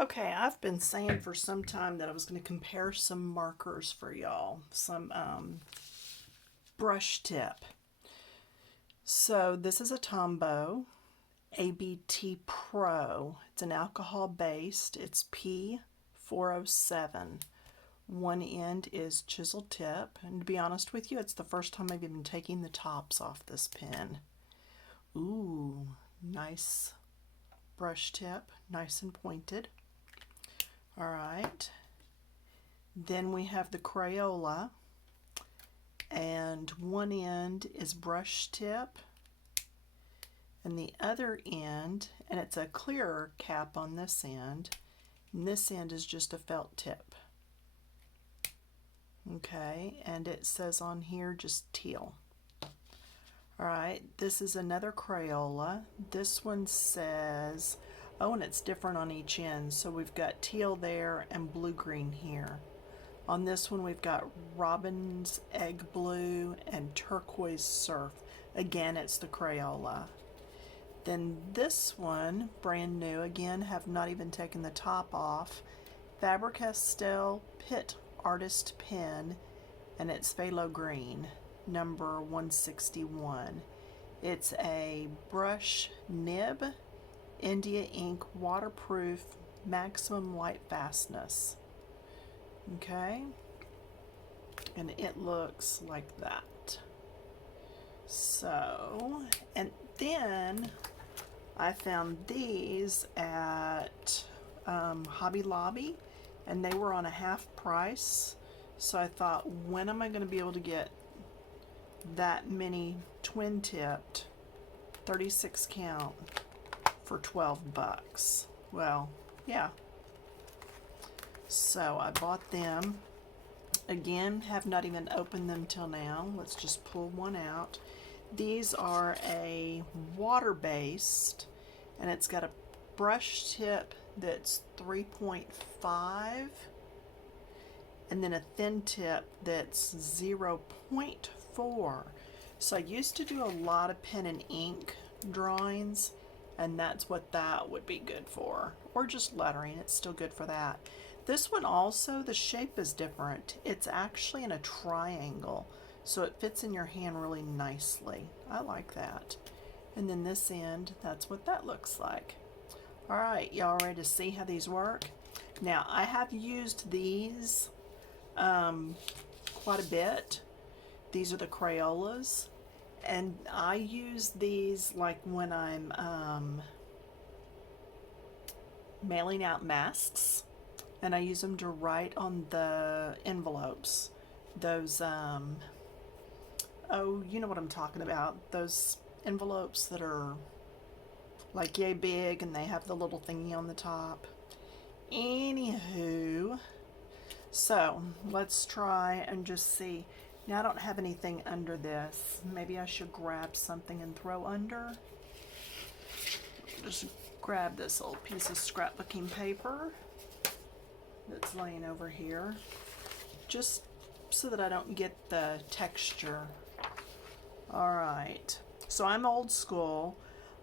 Okay, I've been saying for some time that I was going to compare some markers for y'all, some brush tip. So this is a Tombow Abt Pro. It's an alcohol based. It's P407. One end is chisel tip, and to be honest with you, it's the first time I've even taken the tops off this pen. Ooh, nice brush tip, nice and pointed. All right, then we have the Crayola, and one end is brush tip, and the other end, and it's a clearer cap on this end, and this end is just a felt tip. Okay, and it says on here just teal. All right, this is another Crayola. This one says, oh, and it's different on each end. So we've got teal there and blue-green here. On this one, we've got robin's egg blue and turquoise surf. Again, it's the Crayola. Then this one, brand new, again, have not even taken the top off. Faber-Castell Pit Artist Pen, and it's Phthalo Green, number 161. It's a brush nib, India ink, waterproof, maximum light fastness. Okay, and it looks like that. So, and then I found these at Hobby Lobby, and they were on a half price. So I thought, when am I going to be able to get that many twin tipped 36 count for 12 bucks? Well, yeah. So I bought them. Again, have not even opened them till now. Let's just pull one out. These are a water-based, and it's got a brush tip that's 3.5, and then a thin tip that's 0.4. So I used to do a lot of pen and ink drawings, and that's what that would be good for. Or just lettering, it's still good for that. This one also, the shape is different. It's actually in a triangle, so it fits in your hand really nicely. I like that. And then this end, that's what that looks like. All right, y'all ready to see how these work? Now, I have used these quite a bit. These are the Crayolas, and I use these like when I'm mailing out masks, and I use them to write on the envelopes. Those, oh, you know what I'm talking about. Those envelopes that are like yay big and they have the little thingy on the top. Anywho, so let's try and just see. Now I don't have anything under this. Maybe I should grab something and throw under. Just grab this little piece of scrapbooking paper that's laying over here, just so that I don't get the texture. All right, so I'm old school.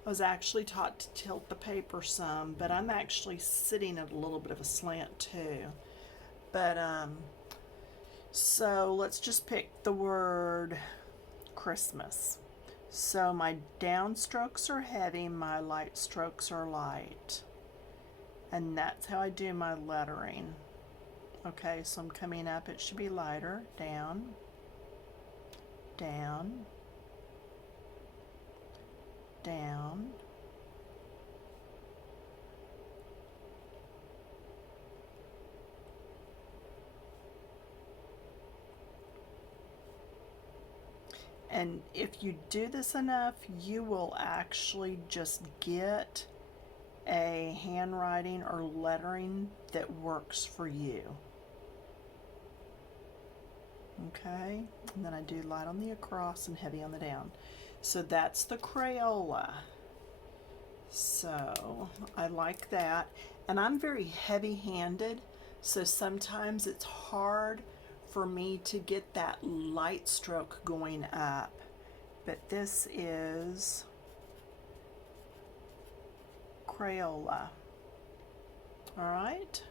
I was actually taught to tilt the paper some, but I'm actually sitting at a little bit of a slant too. But so let's just pick the word Christmas. So my downstrokes are heavy, my light strokes are light. And that's how I do my lettering. Okay, so I'm coming up, it should be lighter, down, down, down, and if you do this enough, you will actually just get a handwriting or lettering that works for you. Okay, and then I do light on the across and heavy on the down. So that's the Crayola. So I like that, and I'm very heavy-handed, so sometimes it's hard for me to get that light stroke going up. But this is Crayola. All right.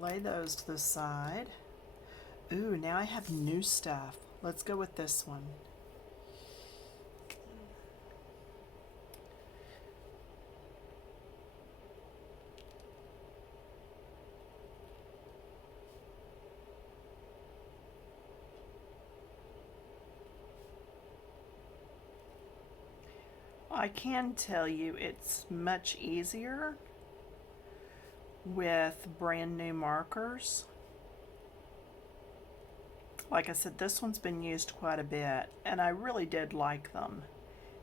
Lay those to the side. Ooh, now I have new stuff. Let's go with this one. I can tell you it's much easier with brand new markers. Like I said, this one's been used quite a bit, and I really did like them.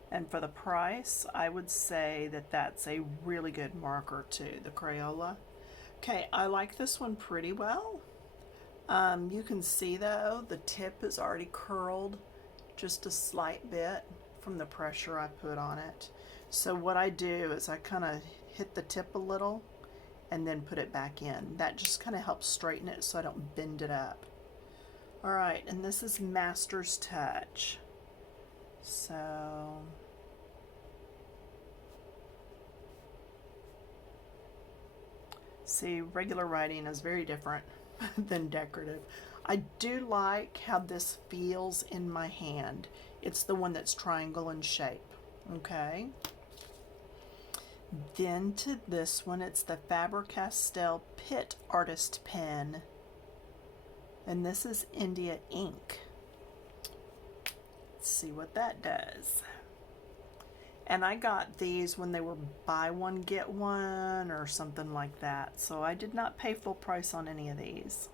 And for the price, I would say that that's a really good marker too, the Crayola. Okay, I like this one pretty well. You can see though, the tip is already curled just a slight bit from the pressure I put on it. So what I do is I kind of hit the tip a little and then put it back in. That just kind of helps straighten it so I don't bend it up. All right, and this is Master's Touch. So see, regular writing is very different than decorative. I do like how this feels in my hand. It's the one that's triangle in shape. Okay. Then to this one, it's the Faber-Castell Pit Artist Pen. And this is India ink. Let's see what that does. And I got these when they were buy one get one or something like that. So I did not pay full price on any of these.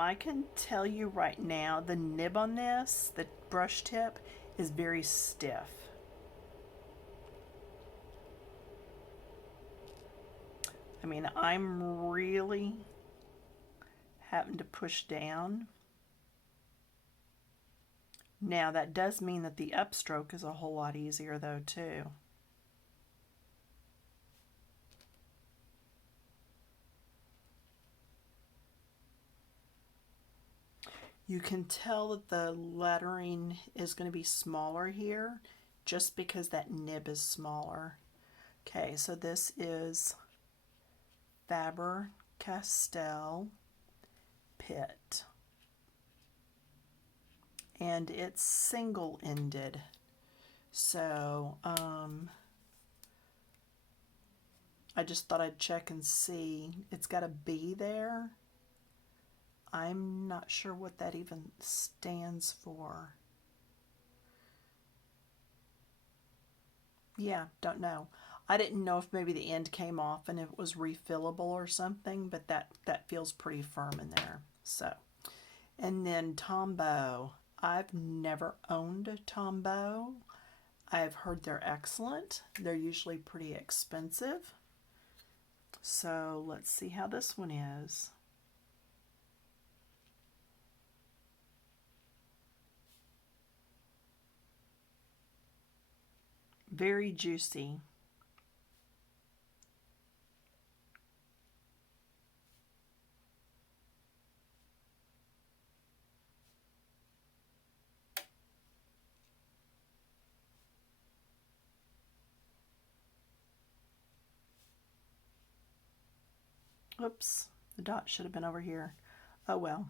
I can tell you right now, the nib on this, the brush tip, is very stiff. I mean, I'm really having to push down. Now, that does mean that the upstroke is a whole lot easier though, too. You can tell that the lettering is going to be smaller here just because that nib is smaller. Okay, so this is Faber-Castell Pit. And it's single-ended. So, I just thought I'd check and see. It's got a B there. I'm not sure what that even stands for. Yeah, don't know. I didn't know if maybe the end came off and it was refillable or something, but that feels pretty firm in there. So, and then Tombow. I've never owned a Tombow. I've heard they're excellent. They're usually pretty expensive. So let's see how this one is. Very juicy. Oops, the dot should have been over here. Oh well.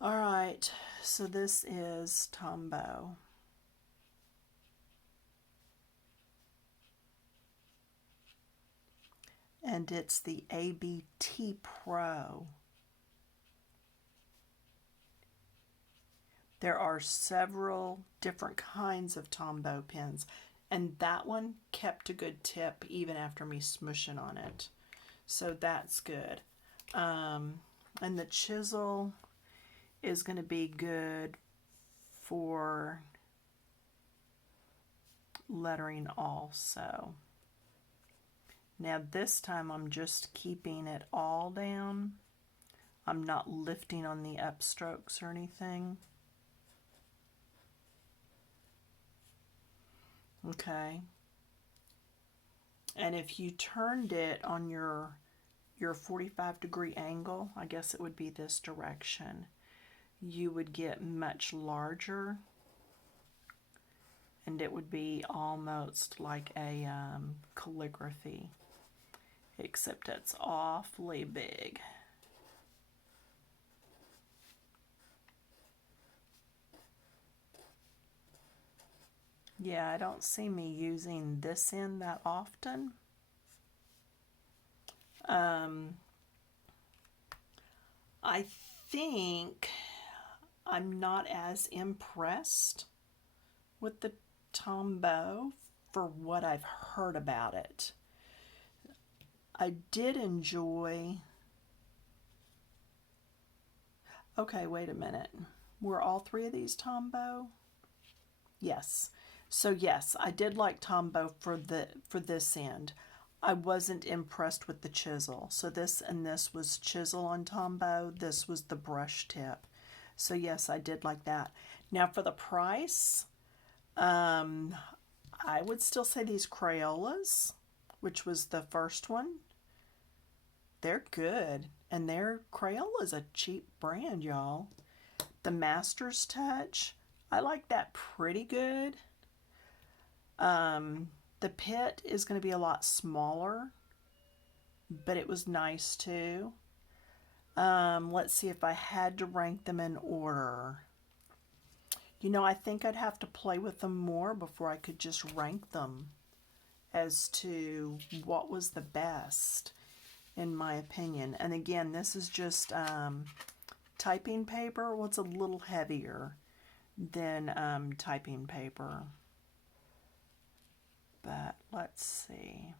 All right, so this is Tombow. And it's the Abt Pro. There are several different kinds of Tombow pens, and that one kept a good tip even after me smushing on it. So that's good. And the chisel is going to be good for lettering also. Now this time I'm just keeping it all down. I'm not lifting on the upstrokes or anything. Okay. And if you turned it on your 45-degree angle, I guess it would be this direction, you would get much larger, and it would be almost like a calligraphy, except it's awfully big. Yeah, I don't see me using this end that often. I think I'm not as impressed with the Tombow for what I've heard about it. I did enjoy... Okay, wait a minute. Were all three of these Tombow? Yes. So yes, I did like Tombow for this end. I wasn't impressed with the chisel. So this and this was chisel on Tombow. This was the brush tip. So yes, I did like that. Now for the price, I would still say these Crayolas, which was the first one, they're good. And their Crayola's a cheap brand, y'all. The Master's Touch, I like that pretty good. The Pitt is going to be a lot smaller, but it was nice too. Let's see if I had to rank them in order. You know, I think I'd have to play with them more before I could just rank them as to what was the best, in my opinion. And again, this is just typing paper. Well, it's a little heavier than typing paper. But let's see.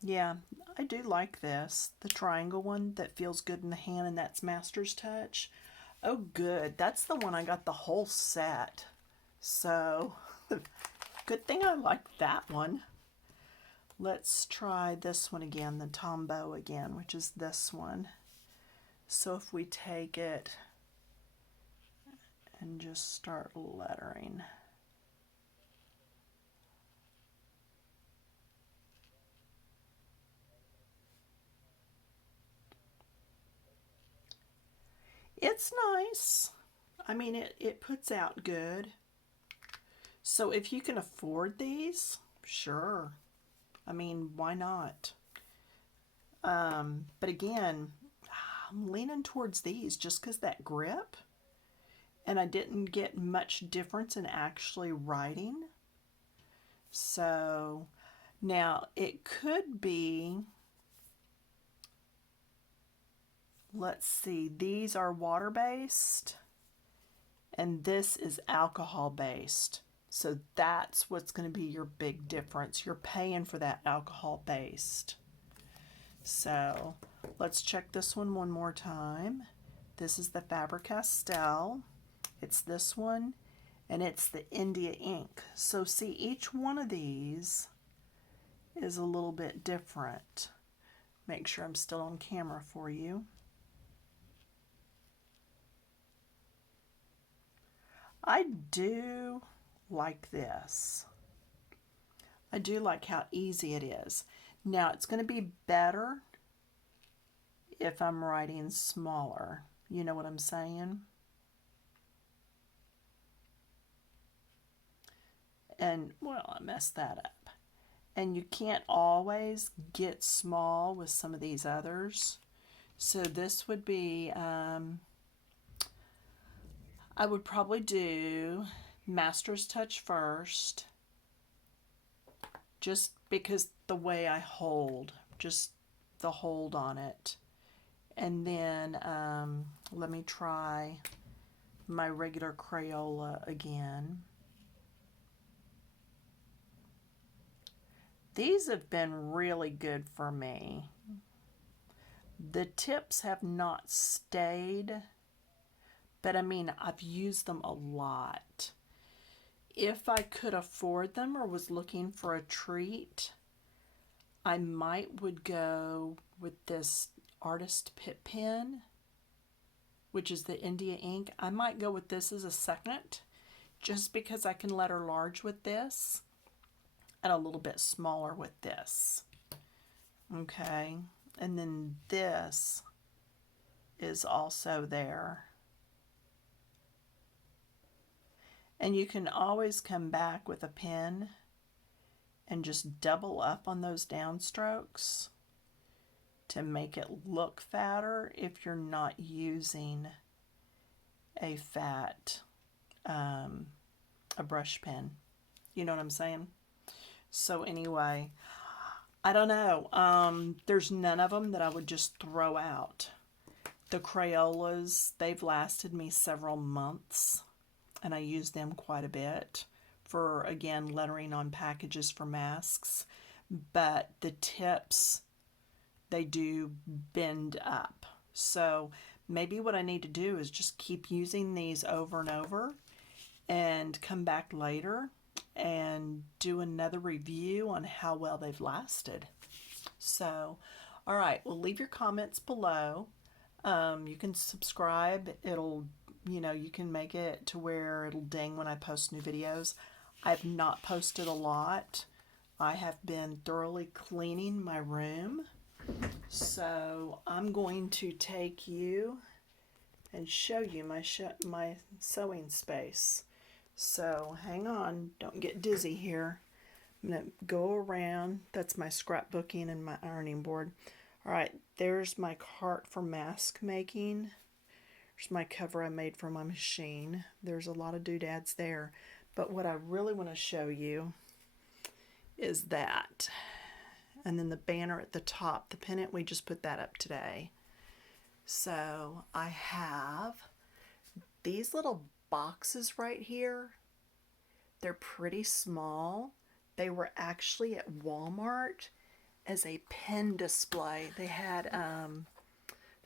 Yeah, I do like this. The triangle one that feels good in the hand, and that's Master's Touch. Oh, good. That's the one I got the whole set. So, good thing I like that one. Let's try this one again, the Tombow again, which is this one. So if we take it and just start lettering. It's nice. I mean, it puts out good. So if you can afford these, sure. I mean, why not? But again, I'm leaning towards these just because that grip. And I didn't get much difference in actually writing. So now it could be, let's see, these are water-based and this is alcohol-based. So that's what's going to be your big difference. You're paying for that alcohol-based. So let's check this one more time. This is the Faber-Castell. It's this one, and it's the India ink. So see, each one of these is a little bit different. Make sure I'm still on camera for you. I do like this. I do like how easy it is. Now it's going to be better if I'm writing smaller. You know what I'm saying? And, well, I messed that up. And you can't always get small with some of these others. So this would be, I would probably do Master's Touch first. Just because the way I hold, just the hold on it. And then let me try my regular Crayola again. These have been really good for me. The tips have not stayed, but I mean, I've used them a lot. If I could afford them or was looking for a treat, I would go with this Artist Pit Pen, which is the India ink. I might go with this as a second, just because I can letter large with this. and a little bit smaller with this. Okay, and then this is also there. And you can always come back with a pen and just double up on those downstrokes to make it look fatter if you're not using a fat a brush pen. You know what I'm saying? So anyway, I don't know. There's none of them that I would just throw out. The Crayolas, they've lasted me several months, and I use them quite a bit for, again, lettering on packages for masks. But the tips, they do bend up. So maybe what I need to do is just keep using these over and over and come back later and do another review on how well they've lasted. So, all right, well, leave your comments below. You can subscribe. It'll, you can make it to where it'll ding when I post new videos. I've not posted a lot. I have been thoroughly cleaning my room. So I'm going to take you and show you my sewing space. So hang on, don't get dizzy here. I'm going to go around. That's my scrapbooking and my ironing board. All right, there's my cart for mask making. There's my cover I made for my machine. There's a lot of doodads there. But what I really want to show you is that. And then the banner at the top, the pennant, we just put that up today. So I have these little boxes right here. They're pretty small. They were actually at Walmart as a pen display. They had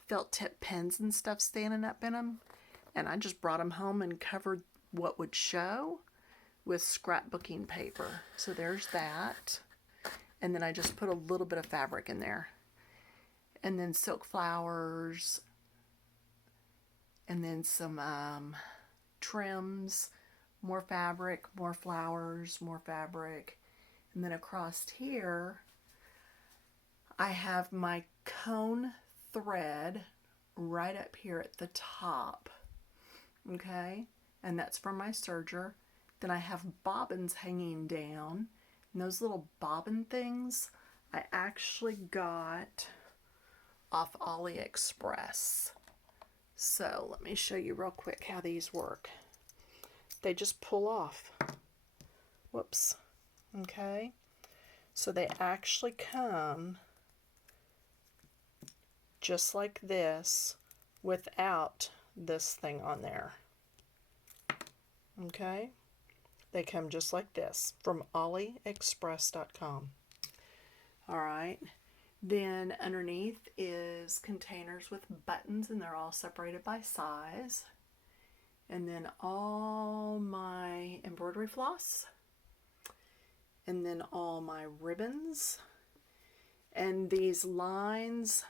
felt tip pens and stuff standing up in them. And I just brought them home and covered what would show with scrapbooking paper. So there's that. And then I just put a little bit of fabric in there. And then silk flowers. And then some trims. More fabric, more flowers, more fabric. And then across here, I have my cone thread right up here at the top. Okay? And that's from my serger. Then I have bobbins hanging down. And those little bobbin things I actually got off AliExpress. So let me show you real quick how these work. They just pull off. Whoops. Okay. So they actually come just like this without this thing on there. Okay. They come just like this from AliExpress.com. All right. Then underneath is containers with buttons, and they're all separated by size. And then all my embroidery floss. And then all my ribbons. And these lines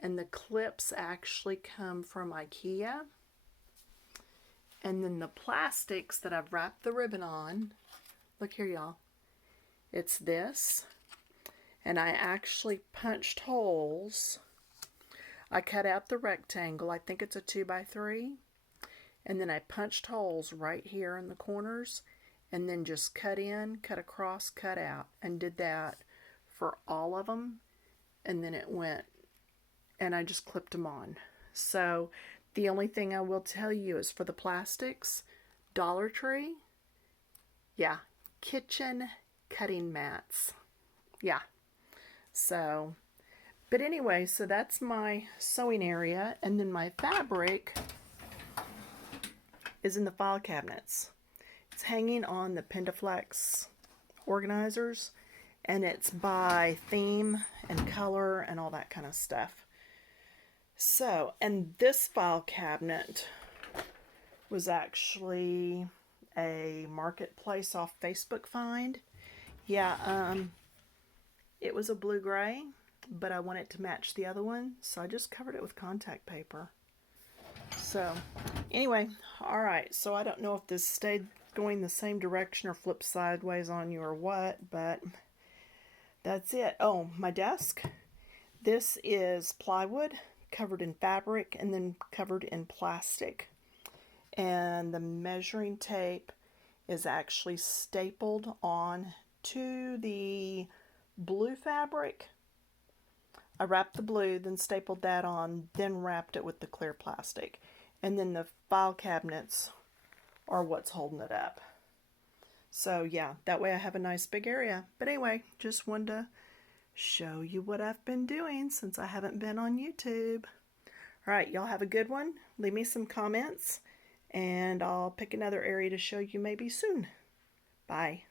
and the clips actually come from IKEA. And then the plastics that I've wrapped the ribbon on, look here, y'all. It's this. And I actually punched holes. I cut out the rectangle. I think it's a 2x3. And then I punched holes right here in the corners. And then just cut in, cut across, cut out. And did that for all of them. And then it went, and I just clipped them on. So the only thing I will tell you is for the plastics, Dollar Tree, yeah, kitchen cutting mats. Yeah. So, but anyway, so that's my sewing area. And then my fabric is in the file cabinets. It's hanging on the Pendaflex organizers. And it's by theme and color and all that kind of stuff. So, and this file cabinet was actually a marketplace off Facebook find. Yeah, it was a blue-gray, but I wanted to match the other one, so I just covered it with contact paper. So, anyway, all right, so I don't know if this stayed going the same direction or flip sideways on you or what, but that's it. Oh, my desk. This is plywood covered in fabric and then covered in plastic. And the measuring tape is actually stapled on to the blue fabric. I wrapped the blue, then stapled that on, then wrapped it with the clear plastic. And then the file cabinets are what's holding it up. So yeah, that way I have a nice big area. But anyway, just wanted to show you what I've been doing since I haven't been on YouTube. Alright, y'all have a good one. Leave me some comments, and I'll pick another area to show you maybe soon. Bye.